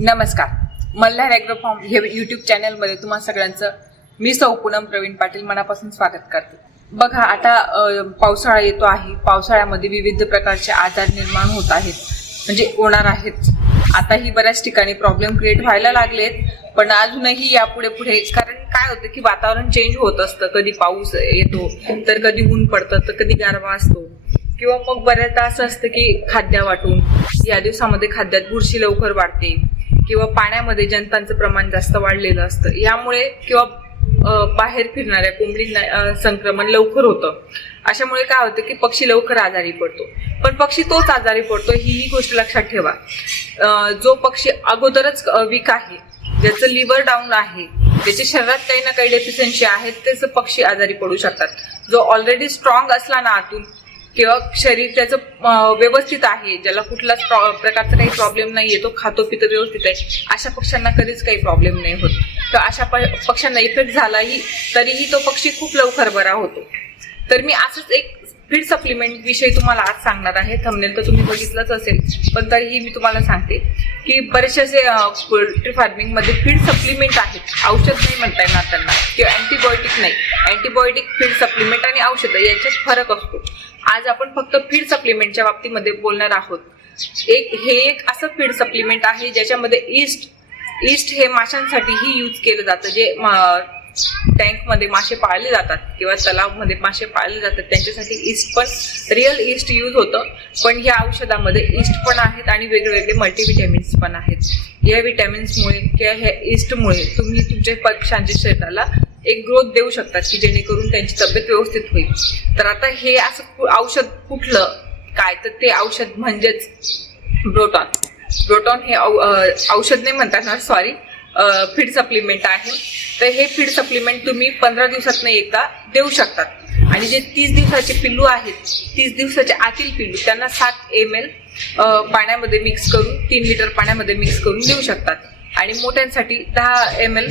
नमस्कार. Malhar agro form हे YouTube चॅनलमध्ये तुम्हा सगळ्यांचं मी सौ पूनम प्रवीण पाटील मनापासून स्वागत करते. बघा, आता पावसाळा येतो आहे. पावसाळ्यामध्ये विविध प्रकारचे आजार निर्माण होत आहेत, म्हणजे होणार आहेत. आताही बऱ्याच ठिकाणी प्रॉब्लेम क्रिएट व्हायला लागलेत, पण अजूनही यापुढे कारण काय होतं की वातावरण चेंज होत असतं. कधी पाऊस येतो तर कधी ऊन पडतं तर कधी गारवा असतो, किंवा मग बऱ्याचदा असं असतं की खाद्य वाटून या दिवसामध्ये खाद्यात बुरशी लवकर वाढते, किंवा पाण्यामध्ये जंतांचं प्रमाण जास्त वाढलेलं असतं. यामुळे किंवा बाहेर फिरणाऱ्या कोंबडींना संक्रमण लवकर होतं. अशामुळे काय होतं की पक्षी लवकर आजारी पडतो. पण पक्षी तोच आजारी पडतो ही गोष्ट लक्षात ठेवा. जो पक्षी अगोदरच वीक आहे, ज्याचं लिव्हर डाऊन आहे, ज्याच्या शरीरात काही ना काही डेफिशियन्सी आहेत, त्याचं पक्षी आजारी पडू शकतात. जो ऑलरेडी स्ट्रॉंग असला ना आतून, किंवा शरीर त्याचं व्यवस्थित आहे, ज्याला कुठलाच प्रकारचा काही प्रॉब्लेम नाहीये, तो खातो पितो व्यवस्थित आहे, अशा पक्ष्यांना कधीच काही प्रॉब्लेम नाही होत. तर अशा पक्ष्यांना इफेक्ट झालाही तरीही तो पक्षी खूप लवकर बरा होतो. तर मी असंच एक फीड सप्लिमेंट विषयी तुम्हाला आज सांगणार आहे. थंबनेल तर तुम्ही बघितलंच असेल, पण तरीही मी तुम्हाला सांगते की बरेचसे असे पोल्ट्री फार्मिंग मध्ये फीड सप्लिमेंट आहेत. औषध नाही म्हणता येणार त्यांना, किंवा अँटीबायोटिक नाही. अँटीबायोटिक, फीड सप्लिमेंट आणि औषध याच्यात फरक असतो. आज आपण फक्त फीड सप्लिमेंटच्या बाबतीमध्ये बोलणार आहोत. हे एक असं फीड सप्लिमेंट आहे ज्याच्यामध्ये ईस्ट हे माशांसाठीही यूज केलं जातं. जे टँकमध्ये मासे पाळले जातात किंवा तलावमध्ये मासे पाळले जातात, त्यांच्यासाठी ईस्ट पण, रिअल ईस्ट यूज होतं. पण या औषधामध्ये ईस्ट पण आहेत आणि वेगवेगळे मल्टीव्हिटॅमिन्स पण आहेत. या विटॅमिन्समुळे किंवा ह्या ईस्टमुळे तुम्ही तुमच्या पक्ष्यांच्या शरीराला एक ग्रोथ देऊ शकतात की जेणेकरून त्यांची तब्येत व्यवस्थित होईल. तर आता हे असं औषध कुठलं काय, तर ते औषध म्हणजेच ब्रोटॉन हे औषध नाही म्हणतात, सॉरी, फीड सप्लिमेंट आहे. तर हे फीड सप्लिमेंट तुम्ही 15 दिवसातून एकदा देऊ शकतात. आणि जे 30 दिवसाचे पिल्लू आहेत, 30 दिवसाचे आतील पिल्लू, त्यांना 7 ml पाण्यामध्ये मिक्स करून, 3 लिटर पाण्यामध्ये मिक्स करून देऊ शकतात. आणि मोठ्यांसाठी 10 ml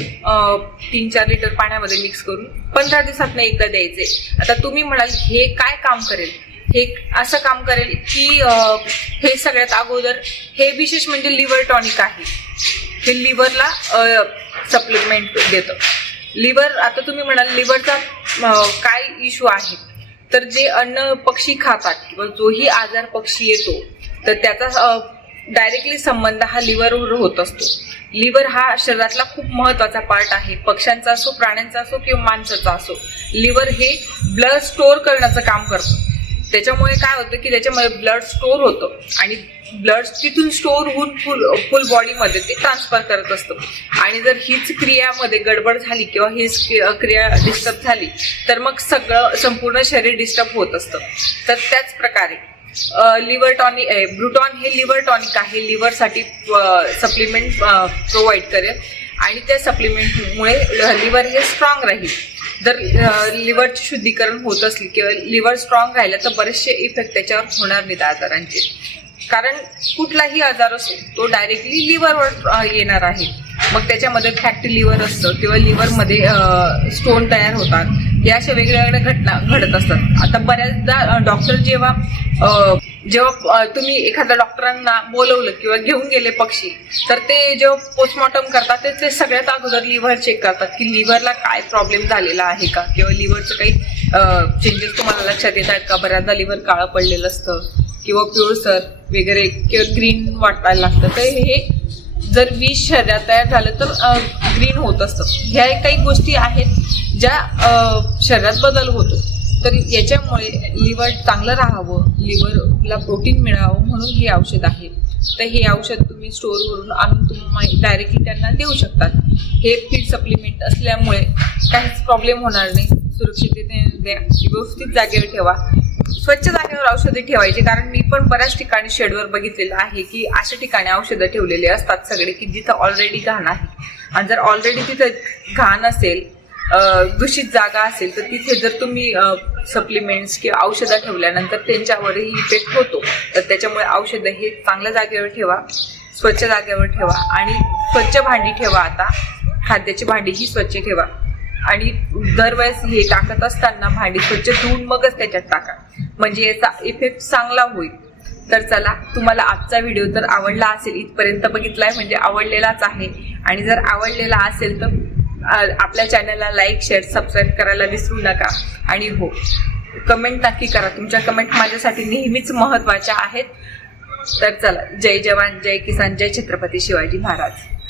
3-4 लिटर पाण्यामध्ये मिक्स करून 15 दिवसातून एकदा द्यायचे. आता तुम्ही म्हणाल हे काय काम करेल? हे असं काम करेल की हे सगळ्यात अगोदर हे विशेष म्हणजे लिव्हर टॉनिक आहे. हे लिव्हरला सप्लिमेंट देतं. लिव्हर, आता तुम्ही म्हणाल लिव्हरचा काय इश्यू आहे, तर जे अन्न पक्षी खातात किंवा जोही आजार पक्षी येतो तर त्याचा डायरेक्टली संबंध हा लिव्हरवर होत असतो. लिव्हर हा शरीरातला खूप महत्वाचा पार्ट आहे. पक्ष्यांचा असो, प्राण्यांचा असो किंवा माणसाचा असो, लिव्हर हे ब्लड स्टोअर करण्याचं काम करतं. त्याच्यामुळे काय होतं की त्याच्यामध्ये ब्लड स्टोअर होतं आणि ब्लड तिथून स्टोअर होऊन फुल बॉडीमध्ये ते ट्रान्सफर करत असतं. आणि जर हीच क्रियामध्ये गडबड झाली किंवा हीच क्रिया डिस्टर्ब झाली तर मग संपूर्ण शरीर डिस्टर्ब होत असतं. तर त्याच प्रकारे लिव्हर टॉनिक, ब्रुटॉन हे लिव्हर टॉनिक आहे. लिव्हरसाठी सप्लिमेंट प्रोव्हाइड करेल आणि त्या सप्लिमेंटमुळे लिव्हर हे स्ट्रॉंग राहील. जर लिव्हरची शुद्धीकरण होत असली किंवा लिव्हर स्ट्रॉंग राहिलं तर बरेचसे इफेक्ट त्याच्यावर होणार नाहीत आजारांचे. कारण कुठलाही आजार असो तो डायरेक्टली लिव्हरवर येणार आहे. मग त्याच्यामध्ये फॅटी लिव्हर असतं किंवा लिव्हरमध्ये स्टोन तयार होतात. या अशा वेगवेगळ्या घटना घडत असतात. आता बऱ्याचदा डॉक्टर जेव्हा तुम्ही एखाद्या डॉक्टरांना बोलवलं किंवा घेऊन गेले पक्षी, तर ते जेव्हा पोस्टमॉर्टम करतात ते सगळ्यात अगोदर लिव्हर चेक करतात की लिव्हरला काय प्रॉब्लेम झालेला आहे का, किंवा लिव्हरचं काही चेंजेस तुम्हाला लक्षात येत आहेत का. बऱ्याचदा लिव्हर काळं पडलेलं असतं किंवा पिवळसर वगैरे किंवा ग्रीन वाटायला लागतं. तर हे जर विष शरीरात तयार झालं तर ग्रीन होत असतं. ह्या काही गोष्टी आहेत ज्या शरीरात बदल होतो. तर याच्यामुळे लिव्हर चांगलं राहावं, लिव्हरला प्रोटीन मिळावं म्हणून हे औषध आहे. तर हे औषध तुम्ही स्टोअरवरून आणून तुम्ही डायरेक्टली त्यांना देऊ शकतात. हे फीड सप्लिमेंट असल्यामुळे काहीच प्रॉब्लेम होणार नाही. सुरक्षिततेने द्या, व्यवस्थित जागेवर ठेवा, स्वच्छ जागेवर औषधे ठेवायची. कारण मी पण बऱ्याच ठिकाणी शेडवर बघितलेलं आहे की अशा ठिकाणी औषधं ठेवलेले असतात सगळे की जिथं ऑलरेडी घाण आहे. आणि जर ऑलरेडी तिथं घाण असेल, दूषित जागा असेल, तर तिथे जर तुम्ही सप्लिमेंट्स किंवा औषधं ठेवल्यानंतर त्यांच्यावरही इफेक्ट होतो. तर त्याच्यामुळे औषधं हे चांगल्या जागेवर ठेवा, स्वच्छ जागेवर ठेवा आणि स्वच्छ भांडी ठेवा. आता खाद्याची भांडी ही स्वच्छ ठेवा आणि दरवेळेस हे टाकत असताना भांडी स्वच्छ धुवून मगच त्याच्यात टाका, म्हणजे याचा इफेक्ट चांगला होईल. तर चला, तुम्हाला आजचा व्हिडिओ जर आवडला असेल, इथपर्यंत बघितलाय म्हणजे आवडलेलाच आहे, आणि जर आवडलेला असेल तर आपल्या चॅनलला लाईक, शेअर, सबस्क्राईब करायला विसरू नका. आणि हो, कमेंट नक्की करा. तुमच्या कमेंट माझ्यासाठी नेहमीच महत्त्वाच्या आहेत. तर चला, जय जवान, जय किसान, जय छत्रपती शिवाजी महाराज.